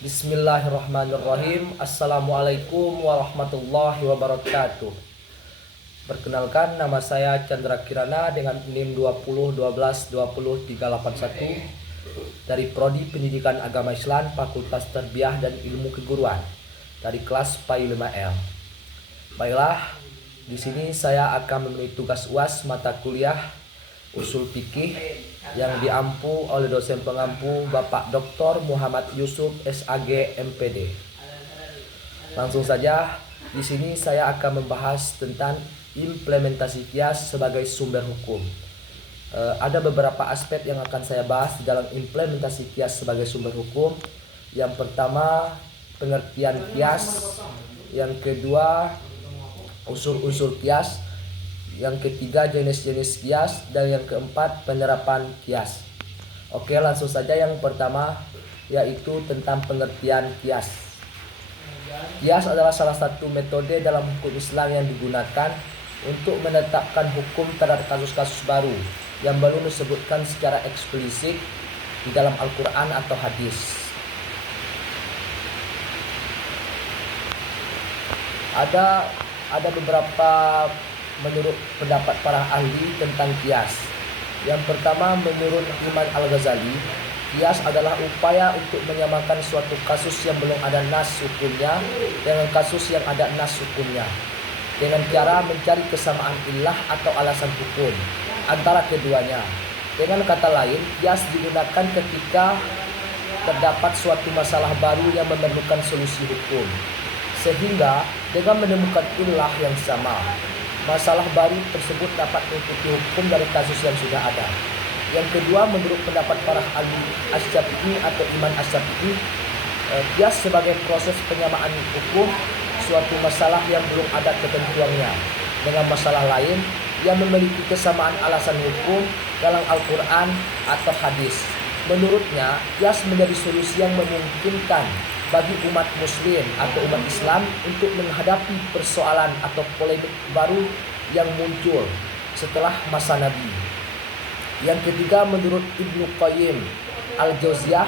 Bismillahirrahmanirrahim. Assalamualaikum warahmatullahi wabarakatuh. Perkenalkan, nama saya Chandra Kirana dengan NIM 2012120381 dari Prodi Pendidikan Agama Islam Fakultas Tarbiyah dan Ilmu Keguruan dari kelas PAI 5L. Baiklah, di sini saya akan memenuhi tugas UAS mata kuliah Usul Fikih yang diampu oleh dosen pengampu Bapak Dr. Muhammad Yusuf SAG MPD. Langsung saja, di sini saya akan membahas tentang implementasi kias sebagai sumber hukum. Ada beberapa aspek yang akan saya bahas dalam implementasi kias sebagai sumber hukum. Yang pertama, pengertian kias. Yang kedua, unsur-unsur kias. Yang ketiga, jenis-jenis kias. Dan yang keempat, penerapan kias. Oke, langsung saja yang pertama, yaitu tentang pengertian kias. Kias adalah salah satu metode dalam hukum Islam yang digunakan untuk menetapkan hukum terhadap kasus-kasus baru yang belum disebutkan secara eksplisit di dalam Al-Quran atau hadis. Ada beberapa menurut pendapat para ahli tentang kias. Yang pertama, menurut Imam Al-Ghazali, kias adalah upaya untuk menyamakan suatu kasus yang belum ada nas hukumnya dengan kasus yang ada nas hukumnya, dengan cara mencari kesamaan illah atau alasan hukum antara keduanya. Dengan kata lain, kias digunakan ketika terdapat suatu masalah baru yang memerlukan solusi hukum, sehingga dengan menemukan illah yang sama, masalah baru tersebut dapat mengikuti hukum dari kasus yang sudah ada. Yang kedua, menurut pendapat para ahli Asy-Syafi'i atau Imam Asy-Syafi'i, kias sebagai proses penyamaan hukum suatu masalah yang belum ada ketentuannya dengan masalah lain yang memiliki kesamaan alasan hukum dalam Al-Quran atau hadis. Menurutnya, kias menjadi solusi yang memungkinkan bagi umat muslim atau umat Islam untuk menghadapi persoalan atau polemik baru yang muncul setelah masa Nabi. Yang ketiga, menurut Ibnu Qayyim Al-Jauziyah,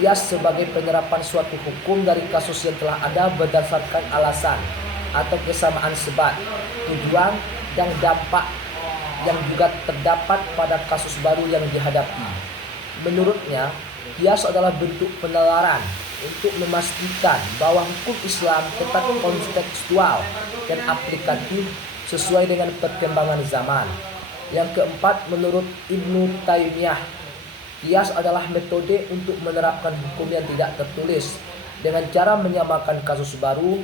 kias sebagai penyerapan suatu hukum dari kasus yang telah ada berdasarkan alasan atau kesamaan sebab, tujuan, dan dampak yang juga terdapat pada kasus baru yang dihadapi. Menurutnya, kias adalah bentuk penalaran untuk memastikan bahwa hukum Islam tetap kontekstual dan aplikatif sesuai dengan perkembangan zaman. Yang keempat, menurut Ibnu Taimiyah, kias adalah metode untuk menerapkan hukum yang tidak tertulis dengan cara menyamakan kasus baru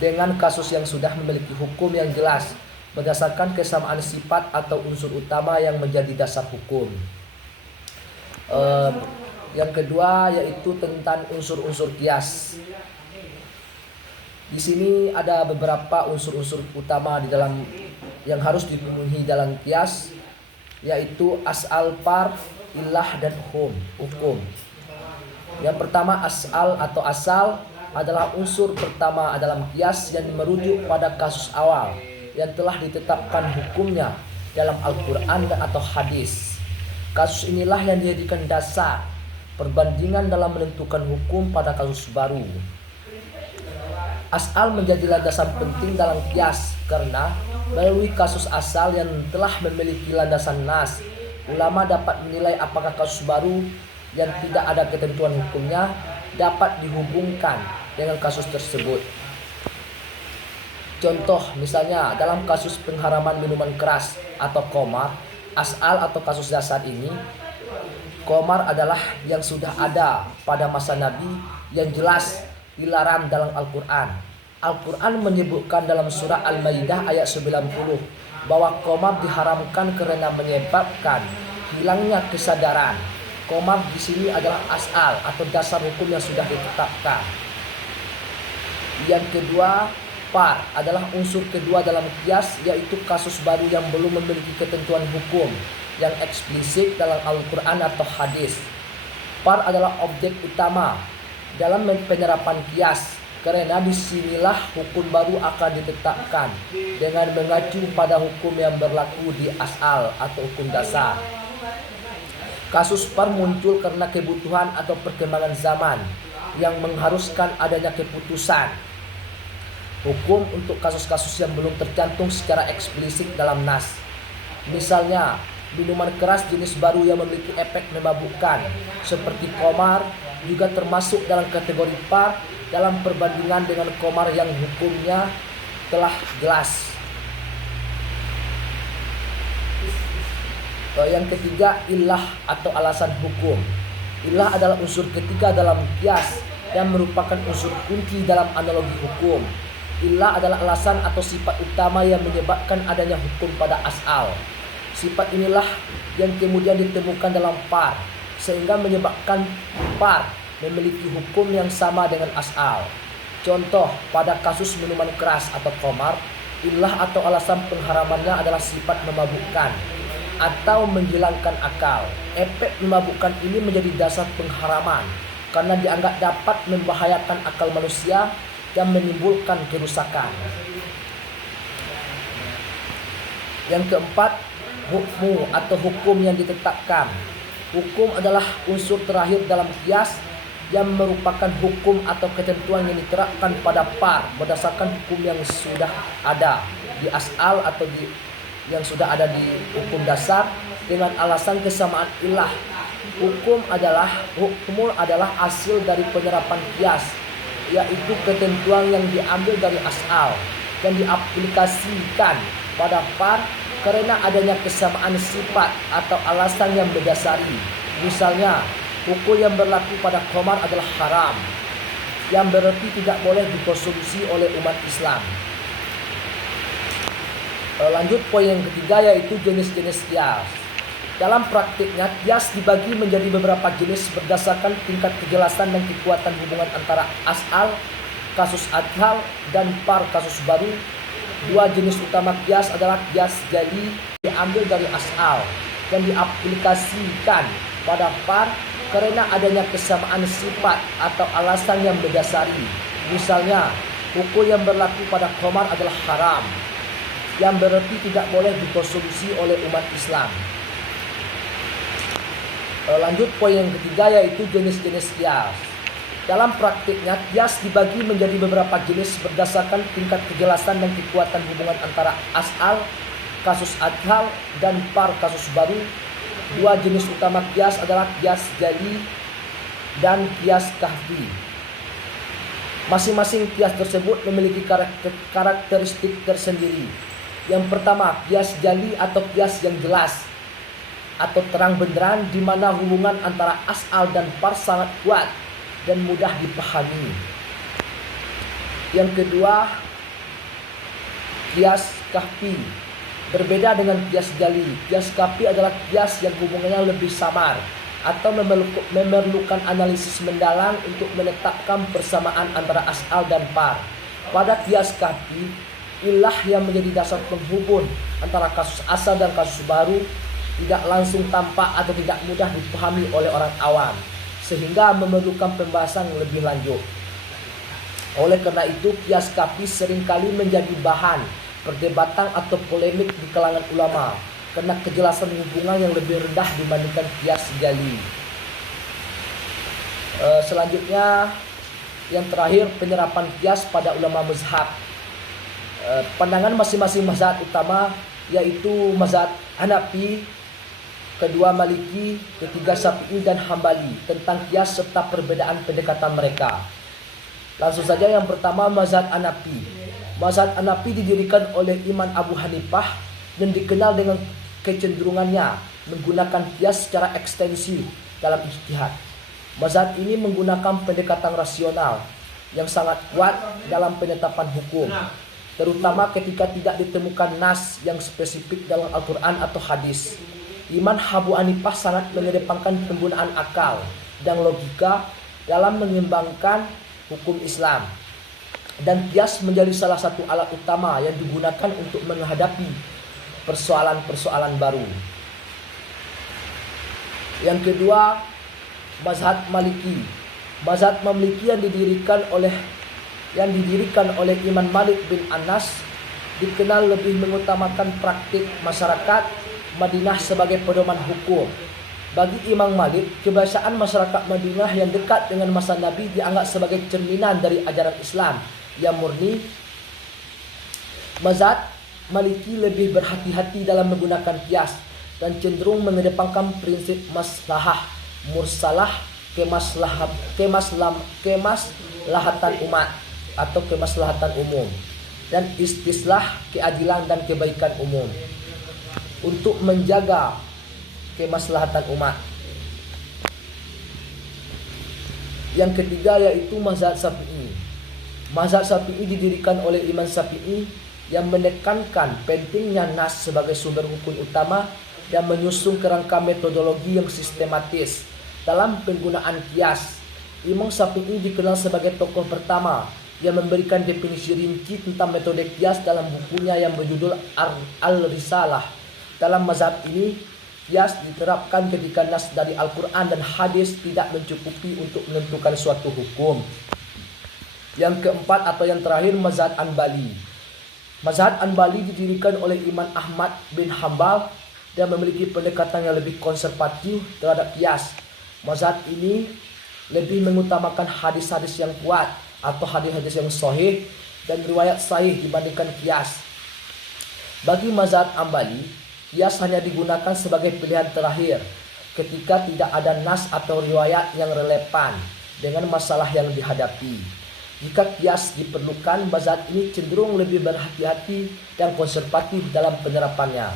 dengan kasus yang sudah memiliki hukum yang jelas berdasarkan kesamaan sifat atau unsur utama yang menjadi dasar hukum. Yang kedua, yaitu tentang unsur-unsur kias. Di sini ada beberapa unsur-unsur utama di dalam yang harus dipenuhi dalam kias, yaitu asal, par, illah, dan hukum. Yang pertama, asal atau asal adalah unsur pertama dalam kias yang merujuk pada kasus awal yang telah ditetapkan hukumnya dalam Al-Quran atau hadis. Kasus inilah yang dijadikan dasar perbandingan dalam menentukan hukum pada kasus baru. Asal menjadi landasan penting dalam kias karena melalui kasus asal yang telah memiliki landasan nas, ulama dapat menilai apakah kasus baru yang tidak ada ketentuan hukumnya dapat dihubungkan dengan kasus tersebut. Contoh misalnya dalam kasus pengharaman minuman keras atau qomar, asal atau kasus dasar ini, qomar adalah yang sudah ada pada masa Nabi yang jelas dilarang dalam Al-Quran. Al-Quran menyebutkan dalam surah Al-Maidah ayat 90 bahwa qomar diharamkan karena menyebabkan hilangnya kesadaran. Qomar di sini adalah asal atau dasar hukum yang sudah ditetapkan. Yang kedua, par adalah unsur kedua dalam kias, yaitu kasus baru yang belum memiliki ketentuan hukum yang eksplisit dalam Al-Quran atau hadis. Par adalah objek utama dalam penyerapan kias karena disinilah hukum baru akan ditetapkan dengan mengacu pada hukum yang berlaku di asal atau hukum dasar. Kasus PAR muncul karena kebutuhan atau perkembangan zaman yang mengharuskan adanya keputusan hukum untuk kasus-kasus yang belum tercantum secara eksplisit dalam nas. Misalnya, minuman keras jenis baru yang memiliki efek memabukkan seperti komar juga termasuk dalam kategori PAR dalam perbandingan dengan komar yang hukumnya telah jelas. Yang ketiga, illah atau alasan hukum. Illah adalah unsur ketiga dalam qiyas yang merupakan unsur kunci dalam analogi hukum. Illah adalah alasan atau sifat utama yang menyebabkan adanya hukum pada asal. Sifat inilah yang kemudian ditemukan dalam PAR sehingga menyebabkan PAR memiliki hukum yang sama dengan asal. Contoh, pada kasus minuman keras atau khamar, illah atau alasan pengharamannya adalah sifat memabukkan atau menghilangkan akal. Efek memabukkan ini menjadi dasar pengharaman karena dianggap dapat membahayakan akal manusia dan menimbulkan kerusakan. Yang keempat, hukmu atau hukum yang ditetapkan. Hukum adalah unsur terakhir dalam qiyas yang merupakan hukum atau ketentuan yang diterapkan pada PAR berdasarkan hukum yang sudah ada di asal atau yang sudah ada di hukum dasar dengan alasan kesamaan ilah. Hukmu adalah hasil dari penerapan qiyas, yaitu ketentuan yang diambil dari asal dan diaplikasikan pada PAR karena adanya kesamaan sifat atau alasan yang berdasari. Misalnya, hukum yang berlaku pada khamar adalah haram, yang berarti tidak boleh dikonsumsi oleh umat Islam. Lanjut poin yang ketiga, yaitu jenis-jenis qiyas. Dalam praktiknya, qiyas dibagi menjadi beberapa jenis berdasarkan tingkat kejelasan dan kekuatan hubungan antara asal, kasus adhal, dan PAR kasus baru. Dua jenis utama qiyas adalah qiyas jali diambil dari asal dan diaplikasikan pada PAR karena adanya kesamaan sifat atau alasan yang berdasari. Misalnya, hukum yang berlaku pada khamar adalah haram, yang berarti tidak boleh dikonsumsi oleh umat Islam. Lanjut poin yang ketiga, yaitu jenis-jenis qiyas. Dalam praktiknya, qiyas dibagi menjadi beberapa jenis berdasarkan tingkat kejelasan dan kekuatan hubungan antara asal, kasus adhal, dan PAR kasus baru. Dua jenis utama qiyas adalah qiyas jali dan qiyas kahfi. Masing-masing qiyas tersebut memiliki karakteristik tersendiri. Yang pertama, qiyas jali atau qiyas yang jelas atau terang benderang, di mana hubungan antara asal dan PAR sangat kuat dan mudah dipahami. Yang kedua, qiyas kahfi. Berbeda dengan qiyas jali, qiyas kahfi adalah qiyas yang hubungannya lebih samar atau memerlukan analisis mendalam untuk menetapkan persamaan antara asal dan PAR. Pada qiyas kahfi, ilah yang menjadi dasar penghubung antara kasus asal dan kasus baru tidak langsung tampak atau tidak mudah dipahami oleh orang awam, sehingga memerlukan pembahasan lebih lanjut. Oleh karena itu, qiyas kahfi seringkali menjadi bahan perdebatan atau polemik di kalangan ulama karena kejelasan hubungan yang lebih rendah dibandingkan qiyas jali. Selanjutnya, yang terakhir, penyerapan qiyas pada ulama mazhab. Pandangan masing-masing mazhab utama, yaitu mazhab Hanafi, kedua Maliki, ketiga Syafi'i dan Hambali tentang qiyas serta perbedaan pendekatan mereka. Langsung saja, yang pertama mazhab Hanafi. Mazhab Hanafi didirikan oleh Imam Abu Hanifah dan dikenal dengan kecenderungannya menggunakan qiyas secara ekstensif dalam ijtihad. Mazhab ini menggunakan pendekatan rasional yang sangat kuat dalam penetapan hukum, terutama ketika tidak ditemukan nas yang spesifik dalam Al-Quran atau hadis. Imam Abu Hanifah sangat mengedepankan penggunaan akal dan logika dalam mengembangkan hukum Islam, dan qiyas menjadi salah satu alat utama yang digunakan untuk menghadapi persoalan-persoalan baru. Yang kedua, mazhab Maliki. Mazhab Maliki yang didirikan oleh Imam Malik bin Anas dikenal lebih mengutamakan praktik masyarakat Madinah sebagai pedoman hukum Bagi Imam Malik, kebiasaan masyarakat Madinah yang dekat dengan masa Nabi dianggap sebagai cerminan dari ajaran Islam yang murni. Mazhab Maliki lebih berhati-hati dalam menggunakan qiyas dan cenderung mengedepankan prinsip maslahah mursalah kemaslahatan umat atau kemaslahatan umum, dan istislah keadilan dan kebaikan umum untuk menjaga kemaslahatan umat. Yang ketiga yaitu mazhab Syafi'i. Mazhab Syafi'i didirikan oleh Imam Syafi'i yang menekankan pentingnya nas sebagai sumber hukum utama dan menyusun kerangka metodologi yang sistematis dalam penggunaan qiyas. Imam Syafi'i dikenal sebagai tokoh pertama yang memberikan definisi rinci tentang metode qiyas dalam bukunya yang berjudul Al-Risalah. Dalam mazhab ini, qiyas diterapkan ketika nas dari Al-Quran dan hadis tidak mencukupi untuk menentukan suatu hukum. Yang keempat atau yang terakhir, mazhab Anbali. Mazhab Anbali didirikan oleh Imam Ahmad bin Hambal dan memiliki pendekatan yang lebih konservatif terhadap qiyas. Mazhab ini lebih mengutamakan hadis-hadis yang kuat atau hadis-hadis yang sahih dan riwayat sahih dibandingkan qiyas. Bagi mazhab Anbali, qiyas hanya digunakan sebagai pilihan terakhir ketika tidak ada nas atau riwayat yang relevan dengan masalah yang dihadapi. Jika qiyas diperlukan, mazhab ini cenderung lebih berhati-hati dan konservatif dalam penerapannya.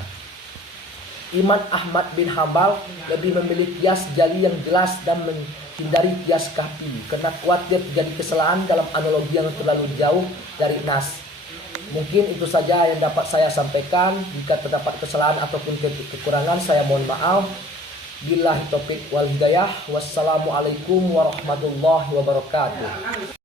Imam Ahmad bin Hambal lebih memilih qiyas jali yang jelas dan menghindari qiyas kahfi karena khawatir terjadi kesalahan dalam analogi yang terlalu jauh dari nas. Mungkin itu saja yang dapat saya sampaikan. Jika terdapat kesalahan ataupun kekurangan, saya mohon maaf. Billahi taufik wal hidayah. Wassalamualaikum warahmatullahi wabarakatuh.